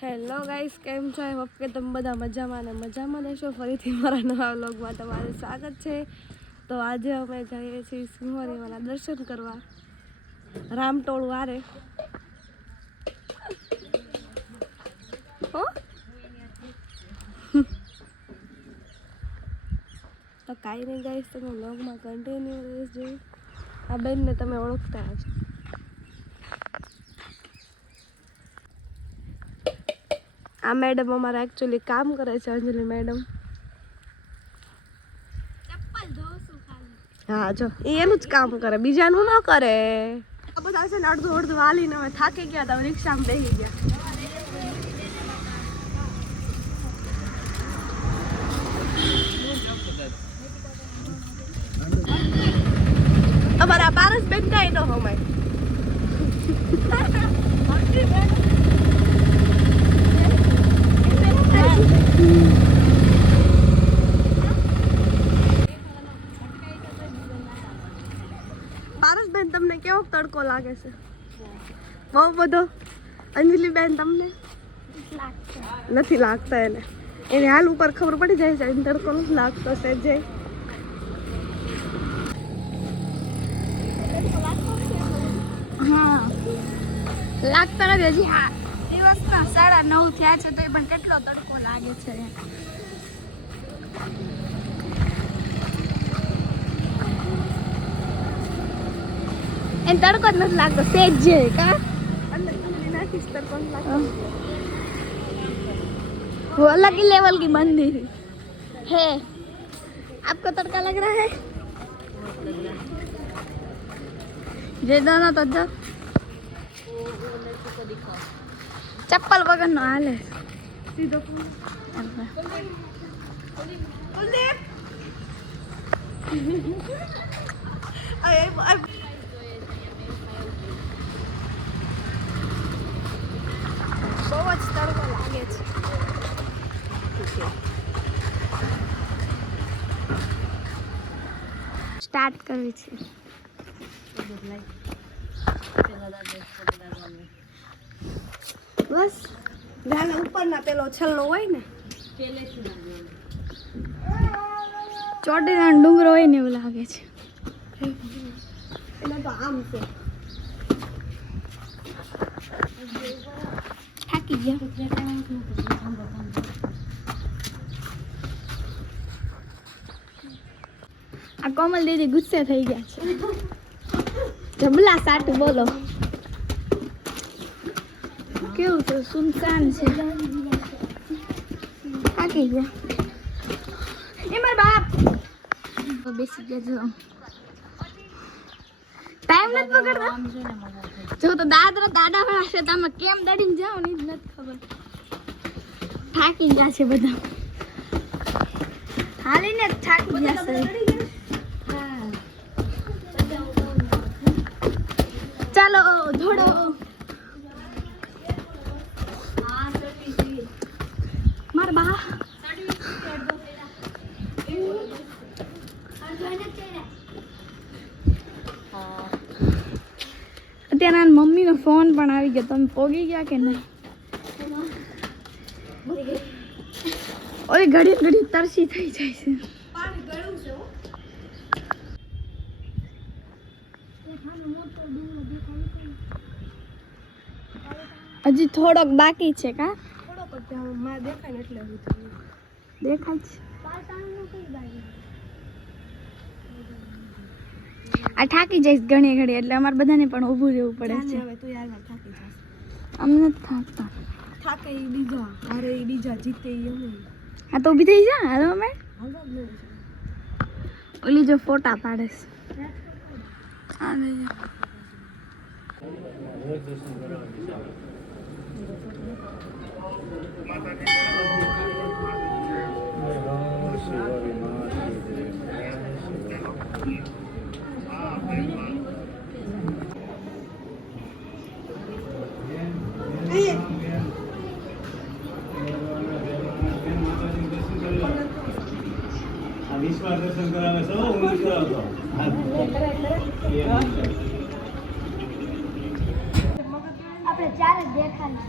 Hello guys, કેમ છો? I hope કે તમે બધા મજામાં રહેશો. ફરીથી મારા નવા વ્લોગમાં તમારું સ્વાગત છે. તો આજે અમે જઈએ છીએ સિંહોરીવાલા દર્શન કરવા, રામટોળ વારે. તો કાંઈ નહીં ગાઈસ, તમે વ્લોગમાં કન્ટિન્યુ રહેજો. આ બેનને તમે ઓળખતા હશો. આ મેડમ અમારા એકચ્યુઅલી કામ કરે છે, અંજલિ મેડમ. હા, જો એનું જ કામ કરે, બીજાનું ન કરે. આ બધા છે ને અડધું અડધું હાલીને અમે થાકી ગયા હતા, રિક્ષામાં બેસી ગયા. અમારા પારસ બેન કઈ ન હમાય. પારસબેન, તમને કેવો તડકો લાગે છે? બહુ બધો. અંજલિ બેન, તમને નથી લાગતા? એને હાલ ઉપર ખબર પડી જાય છે, તડકો નથી લાગતો છે. જે હા, લાગતા નથી હજી. હા, દિવસના 9:30 થયા છે તો પણ કેટલો તડકો લાગે છે. એને તડકો જ નથી લાગતો, સેજ છે કા અંદર નાખીશ તડકો નથી લાગતો. वो अलग ही लेवल की बंदी है. आपको तड़का लग रहा है? ये दोनों तो जब चप्पल वगैरह न हाले સીધો બહુ જ તડકો લાગે છે. स्टार्ट करवी છે. બસ ધ્યાન ઉપરના પેલો છલ્લો હોય ને, ચોટીલા ડુંગરો હોય ને એવું લાગે છે. એને તો આમ છે. થાકી ગયા. આ કોમલ દીદી ગુસ્સે થઈ ગયા છે. જબલા સાટું બોલો. કેવું છે? સુનસાન છે. થાકી ગયા. એ મારા બાપ બેસી ગયા. જો ટાઈમ નથી પકડતા. જો તો દાદા વાળા છે, તમે કેમ દડીને જાઓ ને જ નથી ખબર. થાકી ગયા છે બધા. હાલીને જ થાકી ગયા છે. ચાલો ધોડો. માર બા અત્યારે મમ્મીનો ફોન પણ આવી ગયો. તમે પોગી ગયા કે નહીં? ઓલી ઘડી તરસી થઈ જાય છે. હજી થોડોક બાકી છે કા? થોડોક માં દેખાય ને એટલે દેખાય છે. આ થાકી જઈશ ઘણી ઘડી, એટલે અમારે બધાને પણ ઊભું રહેવું પડે છે. હવે તું યાર થાકી જાસ. અમને નથી થાકતા. થાકે ઈ બીજા, હારે ઈ બીજા, જીતે ઈ અમે. હા તો ઊભી થઈ જા. હાલો અમે ઓલી જો ફોટા પાડે છે. વિશ્વાસ દર્શન કરાવે છે. ઊંઘ કરાવતો આપણે ચાર જ દેખાય.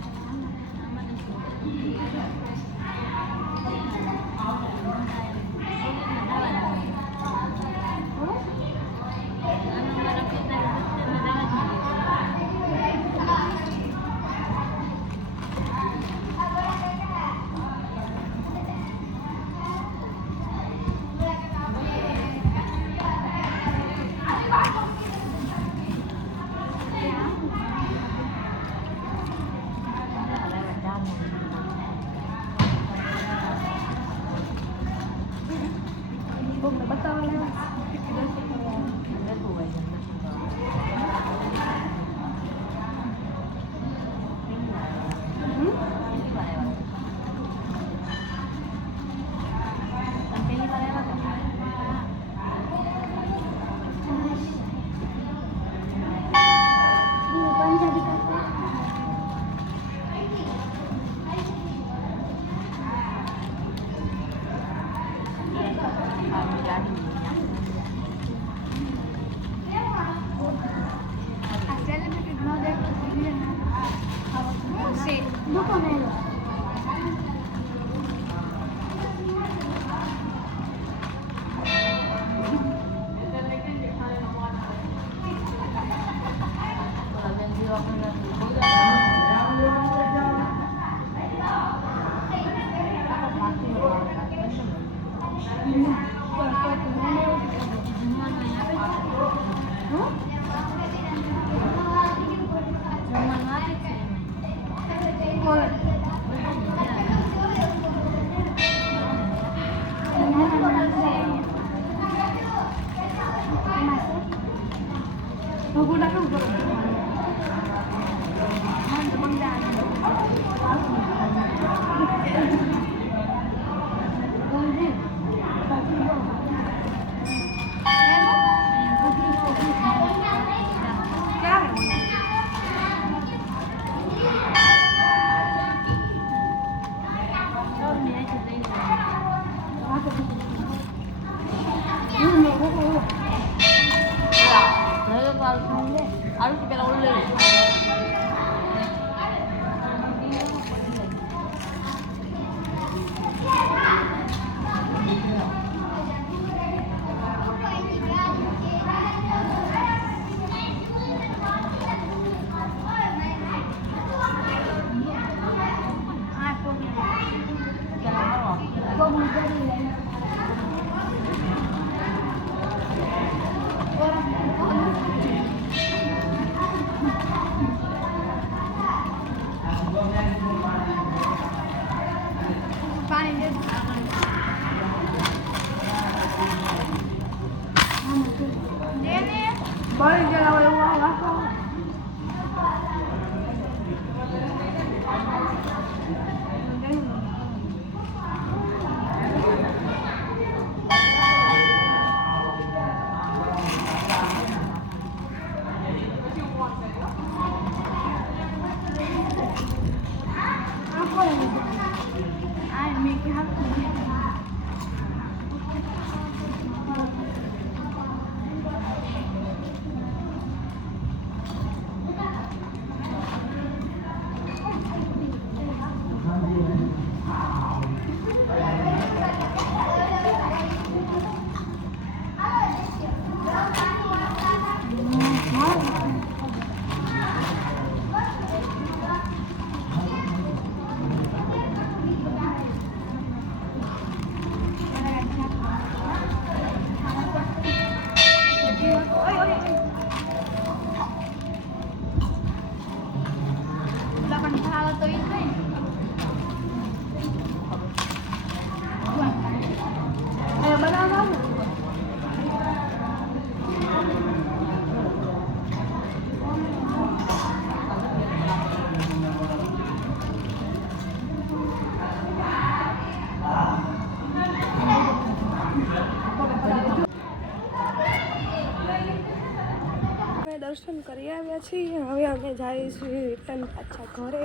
દર્શન કરી આવ્યા છીએ. હવે અમે જઈએ છીએ રિટર્ન પાછા ઘરે.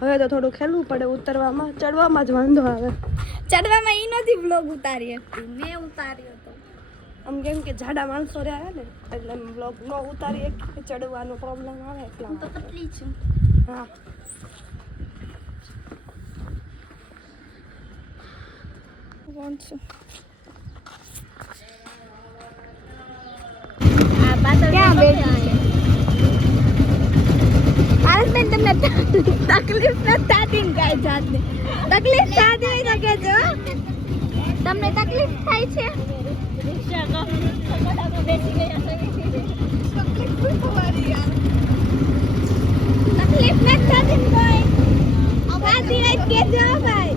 હવે તો થોડું ખેલવું પડે ઉતરવામાં, ચડવામાં જ વાંધો આવે. ચડવામાં ઈ નથી બ્લોગ ઉતારી હતી, મેં ઉતાર્યો હતો. આમ કેમ કે જાડા માણસો રહ્યા ને એટલે બ્લોગ ન ઉતારી કે ચડવાનો પ્રોબ્લેમ આવે એટલા હું તો પતલી છું. હા કોણ છે આ પાછળ ક્યાં બેઠી છે પારસબેન તમને તકલીફ ન થતી ને કાંઈ જાતને તકલીફ થતી હોય તો કહેજો તમને તકલીફ થાય છે તકલીફ નથી થતી ને કોઈ સાચી વાત કહેજો ભાઈ